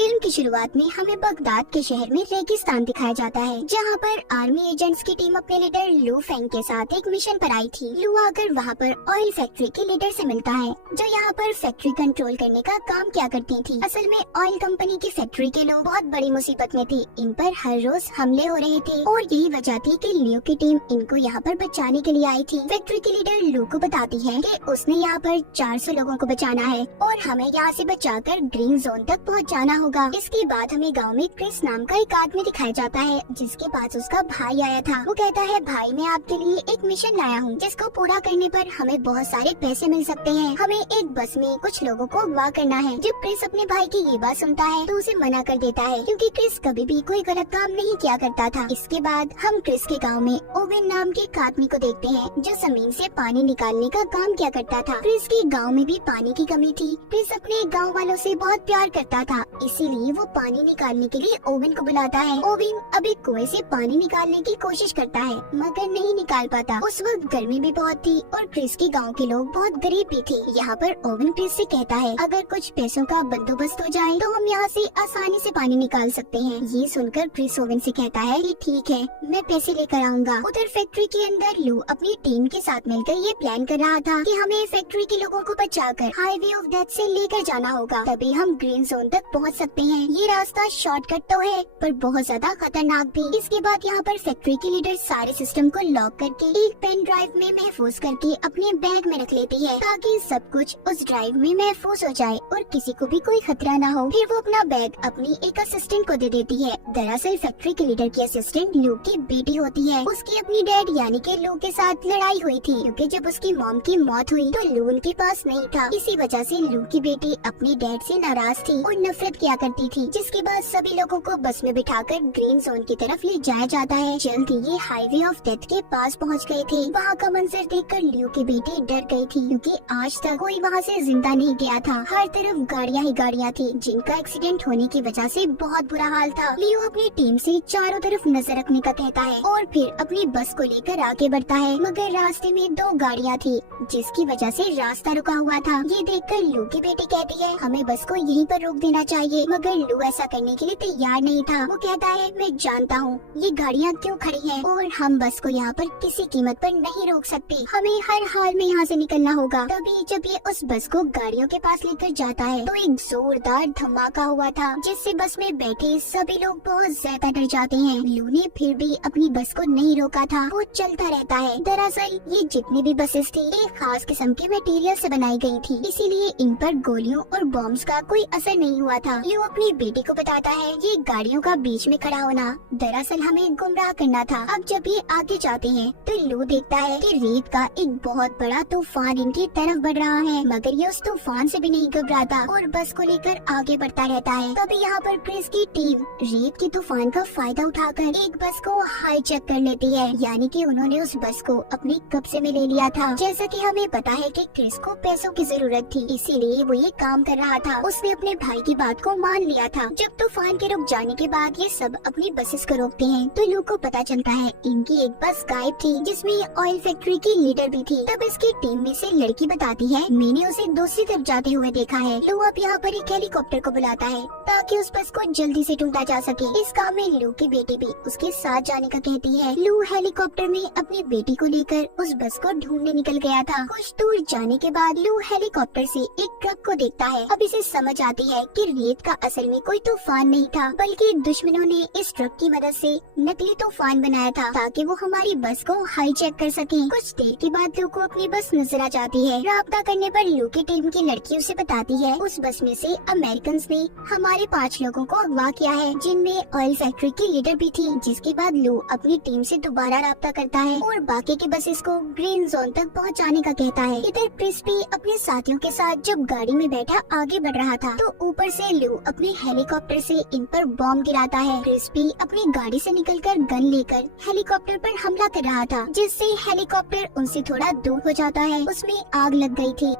Film की शुरुआत में हमें बगदाद के शहर में रेगिस्तान दिखाया जाता है, जहाँ पर आर्मी एजेंट्स की टीम अपने लीडर लू फेंग के साथ एक मिशन पर आई थी। लू आकर वहाँ पर ऑयल फैक्ट्री के लीडर से मिलता है, जो यहाँ पर फैक्ट्री कंट्रोल करने का काम किया करती थी। असल में ऑयल कंपनी की फैक्ट्री के लोग बहुत बड़ी मुसीबत में थे। इन पर हर रोज हमले हो रहे थे और यही वजह थी कि लू की टीम इनको यहाँ पर बचाने के लिए आई थी। फैक्ट्री की लीडर लू को बताती है कि उसने यहाँ पर 400 लोगों को बचाना है और हमें यहाँ से बचाकर ग्रीन जोन तक पहुँच जाना होगा। इसके बाद हमें गांव में क्रिस नाम का एक आदमी दिखाया जाता है, जिसके पास उसका भाई आया था। वो कहता है, भाई मैं आपके लिए एक मिशन लाया हूँ, जिसको पूरा करने पर हमें बहुत सारे पैसे मिल सकते हैं। हमें एक बस में कुछ लोगों को अगवा करना है। जब क्रिस अपने भाई की ये बात सुनता है तो उसे मना कर देता है, क्योंकि क्रिस कभी भी कोई गलत काम नहीं किया करता था। इसके बाद हम क्रिस के गाँव में ओवेन नाम के एक आदमी को देखते हैं, जो जमीन से पानी निकालने का काम किया करता था। क्रिस के गाँव में भी पानी की कमी थी। क्रिस अपने गाँव वालों से बहुत प्यार करता था, इसीलिए वो पानी निकालने के लिए ओवेन को बुलाता है। ओवेन अब एक कुएं से पानी निकालने की कोशिश करता है, मगर नहीं निकाल पाता। उस वक्त गर्मी भी बहुत थी और क्रिस के गांव के लोग बहुत गरीब भी थे। यहाँ पर ओवेन क्रिस से कहता है, अगर कुछ पैसों का बंदोबस्त हो जाए तो हम यहाँ से आसानी से पानी निकाल सकते हैं। ये सुनकर क्रिस ओवेन से कहता है कि ठीक है, मैं पैसे लेकर आऊंगा। उधर फैक्ट्री के अंदर लू अपनी टीम के साथ मिलकर ये प्लान कर रहा था कि हमें फैक्ट्री के लोगों को बचाकर हाईवे ऑफ डेथ से लेकर जाना होगा, तभी हम ग्रीन जोन तक पहुँच सकते हैं। ये रास्ता शॉर्टकट तो है, पर बहुत ज्यादा खतरनाक भी। इसके बाद यहाँ पर फैक्ट्री की लीडर सारे सिस्टम को लॉक करके एक पेन ड्राइव में महफूज करके अपने बैग में रख लेती है, ताकि सब कुछ उस ड्राइव में महफूज हो जाए और किसी को भी कोई खतरा न हो। फिर वो अपना बैग अपनी एक असिस्टेंट को दे देती है। दरअसल फैक्ट्री के लीडर की असिस्टेंट लू की बेटी होती है। उसकी अपनी डैड यानी कि लू के साथ लड़ाई हुई थी, क्योंकि जब उसकी मॉम की मौत हुई तो लू उनके पास नहीं था। इसी वजह से लू की बेटी अपनी डैड से नाराज थी और नफरत किया करती थी। जिसके बाद सभी लोगों को बस में बिठाकर ग्रीन जोन की तरफ ले जाया जाता है। जल्द ही ये हाईवे ऑफ डेथ के पास पहुंच गए थे। वहाँ का मंजर देखकर लियो की बेटी डर गई थी, क्योंकि आज तक कोई वहाँ से जिंदा नहीं गया था। हर तरफ गाड़ियाँ ही गाड़ियाँ थी, जिनका एक्सीडेंट होने की वजह से बहुत बुरा हाल था। लियो अपनी टीम से चारों तरफ नजर रखने का कहता है और फिर अपनी बस को लेकर आगे बढ़ता है, मगर रास्ते में 2 गाड़ियाँ थी, जिसकी वजह से रास्ता रुका हुआ था। ये देखकर लू की बेटी कहती है, हमें बस को यहीं पर रोक देना चाहिए, मगर लू ऐसा करने के लिए तैयार नहीं था। वो कहता है, मैं जानता हूँ ये गाड़ियाँ क्यों खड़ी हैं और हम बस को यहाँ पर किसी कीमत पर नहीं रोक सकते। हमें हर हाल में यहाँ से निकलना होगा। तभी जब ये उस बस को गाड़ियों के पास लेकर जाता है तो एक जोरदार धमाका हुआ था, जिससे बस में बैठे सभी लोग बहुत ज्यादा डर जाते हैं। लू ने फिर भी अपनी बस को नहीं रोका था, वो चलता रहता है। दरअसल ये जितनी भी बसेस थी एक खास किस्म के मटेरियल से बनाई गई थी, इसीलिए इन पर गोलियों और बॉम्ब्स का कोई असर नहीं हुआ था। लू अपनी बेटी को बताता है, ये गाड़ियों का बीच में खड़ा होना दरअसल हमें गुमराह करना था। अब जब ये आगे जाते हैं तो लू देखता है कि रेत का एक बहुत बड़ा तूफान इनकी तरफ बढ़ रहा है, मगर ये उस तूफान से भी नहीं घबराता और बस को लेकर आगे बढ़ता रहता है। तभी यहाँ पर क्रिस की टीम रेत के तूफान का फायदा उठाकर एक बस को हाईजैक कर लेती है, यानी कि उन्होंने उस बस को अपने कब्जे में ले लिया था। जैसा कि हमें पता है कि क्रिस को पैसों की जरूरत थी, इसीलिए वो ये काम कर रहा था। उसने अपने भाई की बात को मान लिया था। जब तूफान के रुक जाने के बाद ये सब अपनी बसेस को रोकते हैं तो लू को पता चलता है इनकी एक बस गायब थी, जिसमें ऑयल फैक्ट्री की लीडर भी थी। तब इसकी टीम में से लड़की बताती है, मैंने उसे दूसरी तरफ जाते हुए देखा है। लू अब यहाँ पर एक हेलीकॉप्टर को बुलाता है ताकि उस बस को जल्दी से ढूंढा जा सके। इस काम में लू की बेटी भी उसके साथ जाने का कहती है। लू हेलीकॉप्टर में अपनी बेटी को लेकर उस बस को ढूंढने निकल गया था। कुछ दूर जाने के बाद लू हेलीकॉप्टर से एक ट्रक को देखता है। अब इसे समझ आती है कि रेत का असल में कोई तूफान नहीं था, बल्कि दुश्मनों ने इस ट्रक की मदद से नकली तूफान बनाया था, ताकि वो हमारी बस को हाईजैक कर सके। कुछ देर के बाद लू को अपनी बस नजर आ जाती है। राब्ता करने पर लू की टीम की लड़की उसे बताती है, उस बस में से अमेरिकन ने हमारे 5 लोगों को अगवा किया है, जिनमें ऑयल फैक्ट्री की लीडर भी थी। जिसके बाद लू अपनी टीम से दोबारा राब्ता करता है और बाकी के बसेस को ग्रीन जोन तक पहुंचाने का कहता है। इधर क्रिस भी अपने साथियों के साथ जब गाड़ी में बैठा आगे बढ़ रहा था तो ऊपर से लू अपने हेलीकॉप्टर से इन पर बॉम्ब गिराता है। क्रिस भी अपनी गाड़ी से निकलकर गन लेकर हेलीकॉप्टर पर हमला कर रहा था, जिससे हेलीकॉप्टर उनसे थोड़ा दूर हो जाता है। उसमें आग लग गई थी।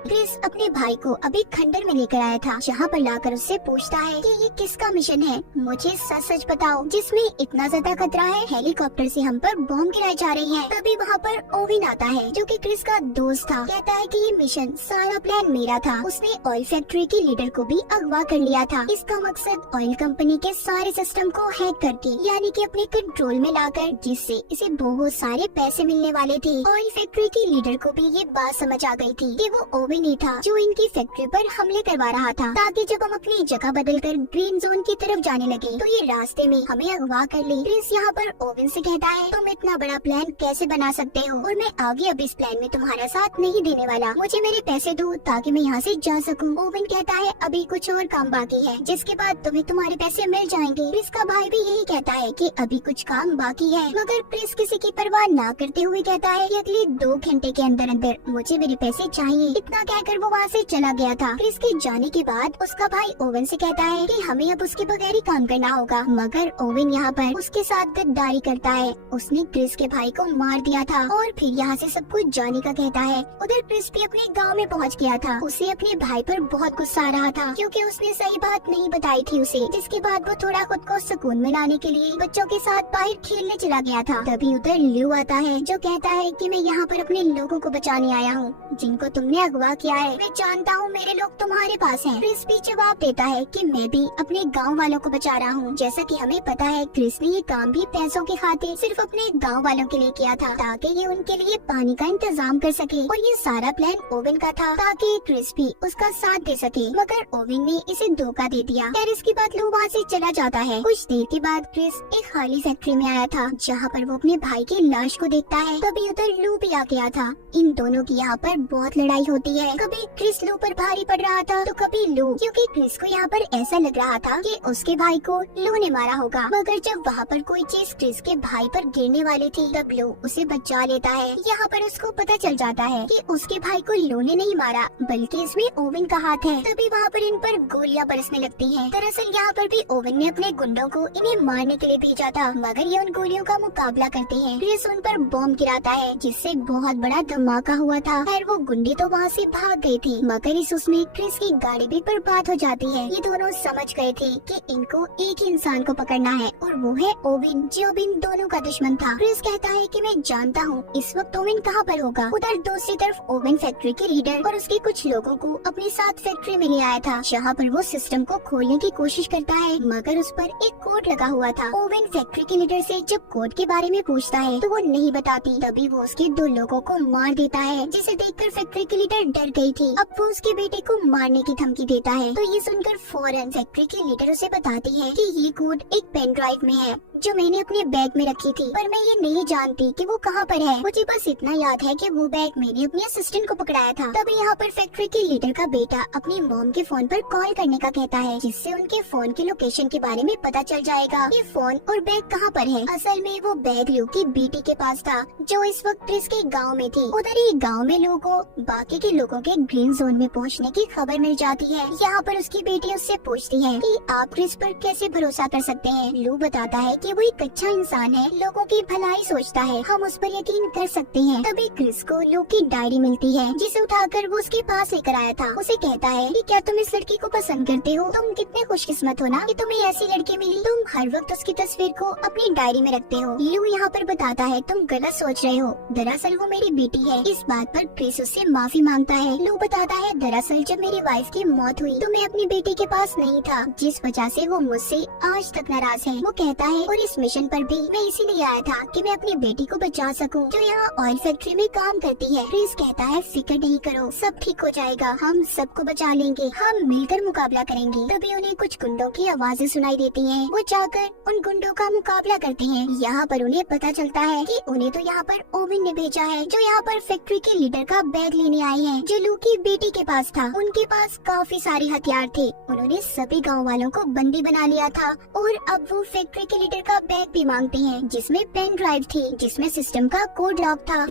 क्रिस अपने भाई को अभी खंडर में लेकर आया था, जहाँ पर लाकर उससे पूछता है कि ये किसका मिशन है, मुझे सच सच बताओ, जिसमें इतना ज्यादा खतरा है, हेलीकॉप्टर से हम पर बॉम्ब गिराए जा रहे हैं। तभी वहाँ पर ओविन आता है जो कि क्रिस का दोस्त था। कहता है कि ये मिशन सारा प्लान मेरा था, उसने ऑयल फैक्ट्री के लीडर को भी अगवा कर लिया था। इसका मकसद ऑयल कंपनी के सारे सिस्टम को हैक करके यानी कि अपने कंट्रोल में लाकर, जिससे इसे बहुत सारे पैसे मिलने वाले थे। ऑयल फैक्ट्री के लीडर को भी ये बात समझ आ गई थी कि वो ओविन ही था जो इनकी फैक्ट्री पर हमले करवा रहा था, ताकि जब हम अपनी जगह बदलकर ग्रीन जोन की तरफ जाने लगे तो ये रास्ते में हमें अगवा कर ले। क्रिस यहाँ पर ओविन से कहता है, तुम इतना बड़ा प्लान कैसे बना सकते हो, और मैं आगे अब इस प्लान में तुम्हारा साथ नहीं देने वाला, मुझे मेरे पैसे दो ताकि मैं यहाँ से जा सकूँ। ओविन कहता है, अभी कुछ और काम बाकी है, जिसके बाद तुम्हें तुम्हारे पैसे मिल जाएंगे। क्रिस का भाई भी यही कहता है कि अभी कुछ काम बाकी है, मगर क्रिस किसी की परवाह ना करते हुए कहता है कि अगले 2 घंटे के अंदर अंदर मुझे मेरे पैसे चाहिए। इतना कहकर वो वहाँ से चला गया था। क्रिस के जाने के बाद उसका भाई ओवन से कहता है कि हमें अब उसके बगैर ही काम करना होगा, मगर ओवन यहाँ पर उसके साथ गद्दारी करता है। उसने क्रिस के भाई को मार दिया था और फिर यहाँ से सब कुछ जाने का कहता है। उधर क्रिस भी अपने गांव में पहुँच गया था। उसे अपने भाई पर बहुत गुस्सा आ रहा था क्योंकि उसने सही बात नहीं बताई थी उसे, जिसके बाद वो थोड़ा खुद को सुकून में लाने के लिए बच्चों के साथ बाहर खेलने चला गया था। तभी उधर ल्यू आता है जो कहता है कि मैं यहाँ पर अपने लोगों को बचाने आया हूँ, जिनको तुमने अगवा किया है। मैं जानता हूँ मेरे लोग तुम्हारे पास हैं। क्रिस भी जवाब देता है कि मैं भी अपने गांव वालों को बचा रहा हूँ। जैसा कि हमें पता है क्रिस ने ये काम भी पैसों के खातिर सिर्फ अपने गांव वालों के लिए किया था, ताकि ये उनके लिए पानी का इंतजाम कर सके, और ये सारा प्लान ओविन का था ताकि क्रिस भी उसका साथ दे सके, मगर ओविन ने इसे धोखा दे दिया। खैर इसके बाद लू वहाँ से चला जाता है। कुछ देर के बाद क्रिस एक खाली फैक्ट्री में आया था जहाँ पर वो अपने भाई की लाश को देखता है। तभी उधर लू भी आ गया था। इन दोनों की यहाँ पर बहुत लड़ाई होती है। कभी क्रिस लू पर भारी पड़ रहा था तो कभी लू, क्योंकि क्रिस को यहाँ पर ऐसा लग रहा था कि उसके भाई को लू ने मारा होगा, मगर जब वहाँ पर कोई चीज क्रिस के भाई पर गिरने वाली थी तब लू उसे बचा लेता है। यहाँ पर उसको पता चल जाता है कि उसके भाई को लू ने नहीं मारा बल्कि इसमें ओविन का हाथ है। तभी वहाँ पर इन पर गोलियां बरसने लगती हैं। दरअसल यहाँ पर भी ओविन ने अपने गुंडों को इन्हें मारने के लिए भेजा था, मगर ये उन गोलियों का मुकाबला करते हैं। क्रिस उन पर बॉम्ब गिराता है जिससे बहुत बड़ा धमाका हुआ था। खैर वो गुंडे तो वहाँ से भाग गए थे, मगर इस उसमें क्रिस की गाड़ी भी बर्बाद हो जाती है। ये दोनों समझ गए थे कि इनको एक ही इंसान को पकड़ना है और वो है ओविन, जो इन दोनों का दुश्मन था। क्रिस कहता है कि मैं जानता हूँ इस वक्त ओविन कहाँ पर होगा। उधर दूसरी तरफ ओविन फैक्ट्री के लीडर और उसके कुछ लोगों को अपने साथ फैक्ट्री में ले आया था, जहाँ पर वो सिस्टम को खोलने की कोशिश करता है, मगर उस पर एक कोड लगा हुआ था। ओविन फैक्ट्री के लीडर से जब कोड के बारे में पूछता है तो वो नहीं बताती। तभी वो उसके 2 लोगों को मार देता है, जिसे देखकर फैक्ट्री के लीडर डर गई थी। अब वो उसके बेटे को मारने की धमकी देता है। तो ये सुनकर फौरन फैक्ट्री के लीडर उसे बताती है कि ये कोड एक पेन ड्राइव में है जो मैंने अपने बैग में रखी थी, पर मैं ये नहीं जानती कि वो कहाँ पर है। मुझे बस इतना याद है कि वो बैग मैंने अपने असिस्टेंट को पकड़ाया था। तभी यहाँ पर फैक्ट्री के लीडर का बेटा अपनी मॉम के फोन पर कॉल करने का कहता है, जिससे उनके फोन के लोकेशन के बारे में पता चल जाएगा कि फोन और बैग कहाँ पर है। असल में वो बैग लू की बेटी के पास था जो इस वक्त क्रिस के गाँव में थी। उधर ही गाँव में लोगों को बाकी के लोगों के ग्रीन जोन में पहुँचने की खबर मिल जाती है। यहाँ पर उसकी बेटी उससे पूछती है कि आप क्रिस पर कैसे भरोसा कर सकते हैं। लू बताता है कि वो एक अच्छा इंसान है, लोगों की भलाई सोचता है, हम उस पर यकीन कर सकते हैं। तभी क्रिस को लू की डायरी मिलती है जिसे उठाकर वो उसके पास लेकर आया था। उसे कहता है कि क्या तुम इस लड़की को पसंद करते हो? तुम कितने खुशकिस्मत हो ना कि तुम्हें ऐसी लड़की मिली। तुम हर वक्त उसकी तस्वीर को अपनी डायरी में रखते हो। लू यहाँ पर बताता है तुम गलत सोच रहे हो, दरअसल वो मेरी बेटी है। इस बात पर क्रिस उससे माफी मांगता है। लू बताता है दरअसल जब मेरी वाइफ की मौत हुई तो मैं अपनी बेटी के पास नहीं था, जिस वजह से वो मुझसे आज तक नाराज है। वो कहता है और इस मिशन पर भी मैं इसीलिए आया था कि मैं अपनी बेटी को बचा सकूं, जो यहाँ ऑयल फैक्ट्री में काम करती है। क्रिस कहता है फिक्र नहीं करो, सब ठीक हो जाएगा, हम सबको बचा लेंगे, हम मिलकर मुकाबला करेंगे। तभी उन्हें कुछ गुंडों की आवाजें सुनाई देती हैं। वो जाकर उन गुंडों का मुकाबला करते हैं। यहाँ पर उन्हें पता चलता है कि उन्हें तो यहाँ पर ओविन ने भेजा है, जो यहाँ पर फैक्ट्री के लीडर का बैग लेने आए हैं, जो लू की बेटी के पास था। उनके पास काफी सारे हथियार थे। उन्होंने सभी गाँव वालों को बंदी बना लिया था और अब वो फैक्ट्री के लीडर का बैग भी मांगते हैं, जिसमें पेन ड्राइव थी जिसमें सिस्टम का कोड लॉक था।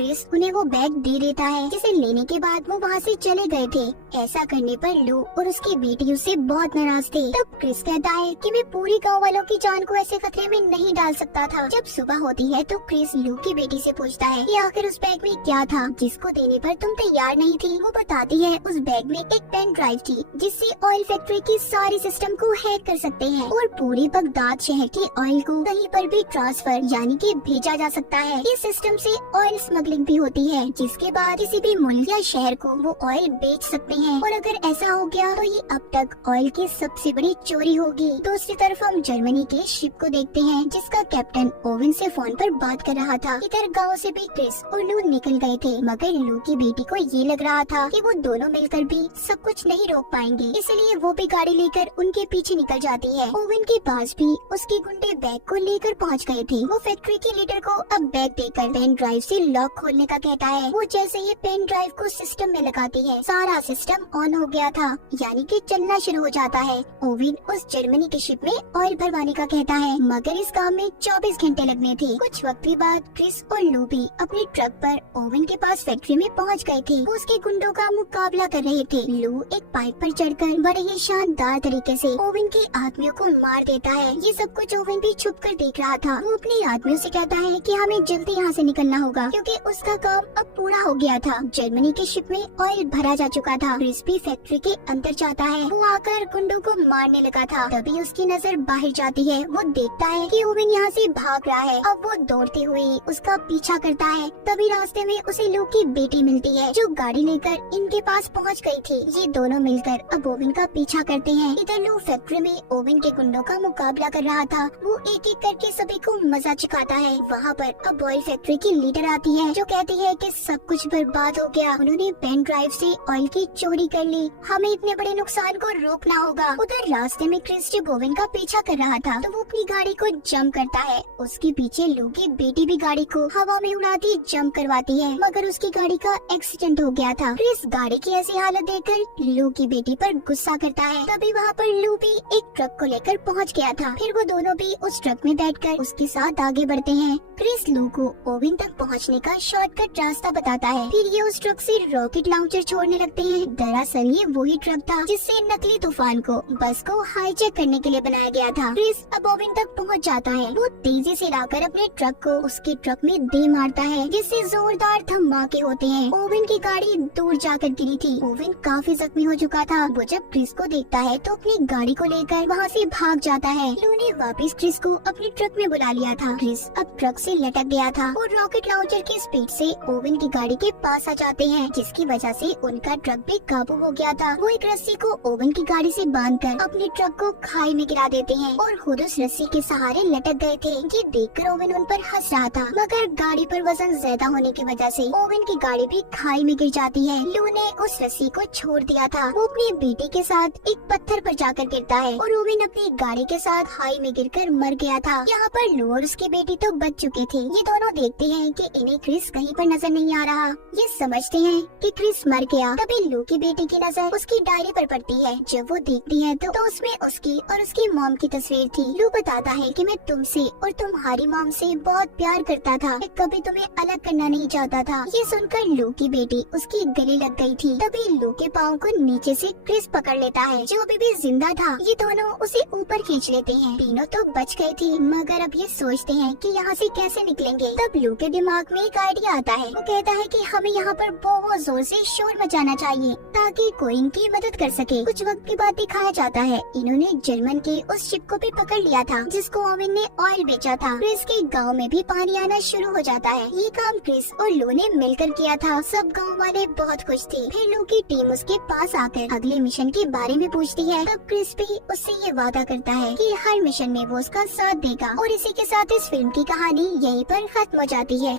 क्रिस उन्हें वो बैग दे देता है, जिसे लेने के बाद वो वहाँ से चले गए थे। ऐसा करने पर लू और उसकी बेटी उससे बहुत नाराज थे। तब क्रिस कहता है कि मैं पूरी गाँव वालों की जान को ऐसे खतरे में नहीं डाल सकता था। जब सुबह होती है तो क्रिस लू की बेटी से पूछता है कि आखिर उस बैग में क्या था जिसको देने पर तुम तैयार नहीं थी। वो बताती है उस बैग में एक पेन ड्राइव थी, जिससे ऑयल फैक्ट्री की सारी सिस्टम को हैक कर सकते हैं और पूरी बगदाद शहर के ऑयल को कहीं पर भी ट्रांसफर यानी कि भेजा जा सकता है। इस सिस्टम से ऑयल स्मगलिंग भी होती है, जिसके बाद किसी भी मुल्क या शहर को वो ऑयल बेच सकते हैं। और अगर ऐसा हो गया तो ये अब तक ऑयल की सबसे बड़ी चोरी होगी। दूसरी तरफ हम जर्मनी के शिप को देखते हैं, जिसका कैप्टन ओवेन से फोन पर बात कर रहा था। इधर गाँव से भी क्रिस और लू निकल गए थे, मगर लू की बेटी को ये लग रहा था कि वो दोनों मिलकर भी सब कुछ नहीं रोक पाएंगे, इसलिए वो भी गाड़ी लेकर उनके पीछे निकल जाती है। ओवेन के पास भी उसके गुंडे बैग को लेकर पहुंच गए थे। वो फैक्ट्री के लीडर को अब बैग देकर पेन ड्राइव से लॉक खोलने का कहता है। वो जैसे ही पेन ड्राइव को सिस्टम में लगाती है, सारा सिस्टम ऑन हो गया था, यानी कि चलना शुरू हो जाता है। ओवेन उस जर्मनी के शिप में ऑयल भरवाने का कहता है, मगर इस काम में 24 घंटे लगने थे। कुछ वक्त के बाद क्रिस और लू भी अपने ट्रक पर ओवेन के पास फैक्ट्री में पहुंच गए थे। वो उसके गुंडों का मुकाबला कर रहे थे। लू एक पाइप पर चढ़कर बड़े ही शानदार तरीके से ओवेन के आदमियों को मार देता है। ये सब कुछ ओवेन भी छुप कर देख रहा था। वो अपने आदमियों से कहता है कि हमें जल्दी यहाँ से निकलना होगा, क्योंकि उसका काम अब पूरा हो गया था। जर्मनी के शिप में ऑयल भरा जा चुका था। क्रिस भी फैक्ट्री के अंदर जाता है। वो आकर गुंडों को मारने लगा था, तभी उसकी नजर बाहर जाती है। वो देखता है कि ओवेन यहाँ से भाग रहा है। अब वो दौड़ते हुए उसका पीछा करता है। तभी रास्ते में उसे लू की बेटी मिलती है, जो गाड़ी लेकर इनके पास पहुँच गयी थी। ये दोनों मिलकर अब ओवेन का पीछा करते हैं। इधर लू फैक्ट्री में ओवेन के गुंडों का मुकाबला कर रहा था। वो एक एक करके सभी को मजा चखाता है। वहाँ पर अब ऑयल फैक्ट्री की लीडर आती है, जो कहती है कि सब कुछ बर्बाद हो गया। उन्होंने पेन ड्राइव से ऑयल की चोरी कर ली। हमें इतने बड़े नुकसान को रोकना होगा। उधर रास्ते में क्रिस जब ओवेन का पीछा कर रहा था, तो वो अपनी गाड़ी को जंप करता है। उसके पीछे लू की बेटी भी गाड़ी को हवा में उड़ाती जंप करवाती है, मगर उसकी गाड़ी का एक्सीडेंट हो गया था। क्रिस गाड़ी की ऐसी हालत देखकर लू की बेटी पर गुस्सा करता है। तभी वहाँ पर लू भी एक ट्रक को लेकर पहुँच गया था। फिर वो दोनों भी उस ट्रक में बैठकर उसके साथ आगे बढ़ते हैं। क्रिस लू को ओवेन तक पहुँचने का शॉर्टकट रास्ता बताता है। फिर ये उस ट्रक से रॉकेट लॉन्चर छोड़ने लगते हैं। दरअसल ये वही ट्रक था जिससे नकली तूफान को बस को हाईजैक करने के लिए बनाया गया था। क्रिस अब ओवेन तक पहुँच जाता है। वो तेजी से लाकर अपने ट्रक को उसके ट्रक में दे मारता है, जिससे जोरदार धमाके होते हैं। ओवेन की गाड़ी दूर जाकर गिरी थी। ओवेन काफी जख्मी हो चुका था। वो जब क्रिस को देखता है तो अपनी गाड़ी को लेकर वहाँ से भाग जाता है। लू ने वापस क्रिस को अपने ट्रक में बुला लिया था। क्रिस अब ट्रक से लटक गया था और रॉकेट लॉन्चर की स्पीड से ओवेन की गाड़ी के पास आ जाते हैं, जिसकी वजह से उनका ट्रक भी काबू हो गया था। वो एक रस्सी को ओवेन की गाड़ी से बांधकर अपने ट्रक को खाई में गिरा देते हैं और खुद उस रस्सी के सहारे लटक गए थे। ये देखकर ओवेन उन पर हंस रहा था, मगर गाड़ी पर वजन ज्यादा होने की वजह से ओवेन की गाड़ी भी खाई में गिर जाती है। लू ने उस रस्सी को छोड़ दिया था। वो अपनी बेटी के साथ एक पत्थर पर जाकर गिरता है और ओवेन अपनी गाड़ी के साथ खाई में गिरकर मर गया था। यहाँ पर लू और उसकी बेटी तो बच चुके थे। ये दोनों देखते हैं कि इन्हें क्रिस कहीं पर नजर नहीं आ रहा। ये समझते हैं कि क्रिस मर गया। तभी लू की बेटी की नजर उसकी डायरी पर पड़ती है। जब वो देखती है तो उसमें उसकी और उसकी मॉम की तस्वीर थी। लू बताता है कि मैं तुमसे और तुम्हारी मॉम से बहुत प्यार करता था, मैं कभी तुम्हें अलग करना नहीं चाहता था। ये सुनकर लू की बेटी उसकी गले लग गई थी। तभी लू के पाँव को नीचे से क्रिस पकड़ लेता है, जो अभी भी जिंदा था। ये दोनों उसे ऊपर खींच लेते हैं। तीनों तो बच गए थे, मगर अब ये सोचते हैं कि यहाँ से कैसे निकलेंगे। तब लू के दिमाग में एक आइडिया आता है। वो कहता है कि हमें यहाँ पर बहुत जोर से शोर मचाना चाहिए ताकि कोई इनकी मदद कर सके। कुछ वक्त के बाद दिखाया जाता है इन्होंने जर्मन के उस शिप को भी पकड़ लिया था, जिसको ओवेन ने ऑयल बेचा था। क्रिस के गांव में भी पानी आना शुरू हो जाता है। ये काम क्रिस और लू ने मिलकर किया था। सब गांव वाले बहुत खुश थे। फिर लू की टीम उसके पास आकर अगले मिशन के बारे में पूछती है। तब क्रिस भी उससे ये वादा करता है कि हर मिशन में वो उसका साथ देगा। और इसी के साथ इस फिल्म की कहानी यहीं पर खत्म हो जाती है।